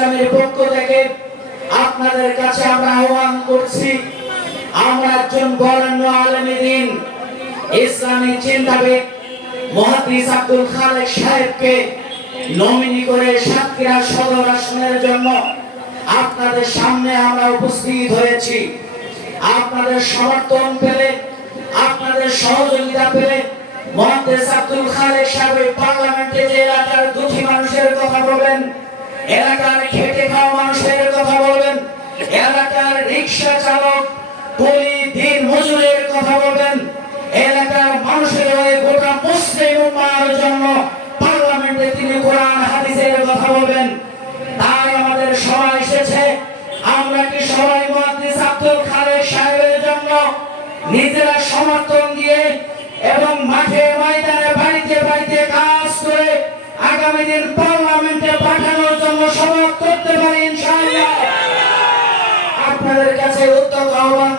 ইসলামের পক্ষ থেকে আপনাদের কাছে আমরা আহ্বান করছি, আমরা একজন বরেণ্য আলেমী দিন, ইসলামী চিন্তাবিদ মহাদিস আব্দুল খালেক সাহেবকে নমিনি করে সাতক্ষীরা সদর আসনের জন্য আপনাদের সামনে আমরা উপস্থিত হয়েছি। আপনাদের সমর্থন পেলে, আপনাদের সহযোগিতা পেলে মহাদেশ আব্দুল খালেক সাহেব পার্লামেন্টে যে এলাকার দুঃখী মানুষের কথা বলবেন এলাকার খেটে খাওয়া মানুষের কথা বলবেন, এলাকার রিক্সা চালক কুলি দিন মজুরের কথা বলবেন, এলাকার মানুষের হয়ে গোটা মুসলিম উম্মার জন্য পার্লামেন্টে তিনি কোরআন, হাদিসের কথা বলবেন। তাই আমাদের সময় এসেছে। আমরা কি সবাই মহাদিস আব্দুল খালেক সাহেবের জন্য নিজেরা সমর্থন দিয়ে এবং মাঠে, ময়দানে, বাড়িতে বাড়িতে কাজ করে আগামী দিন সমাপ্ত করতে পারি ইনশাআল্লাহ। আপনাদের কাছে উত্তম আহ্বান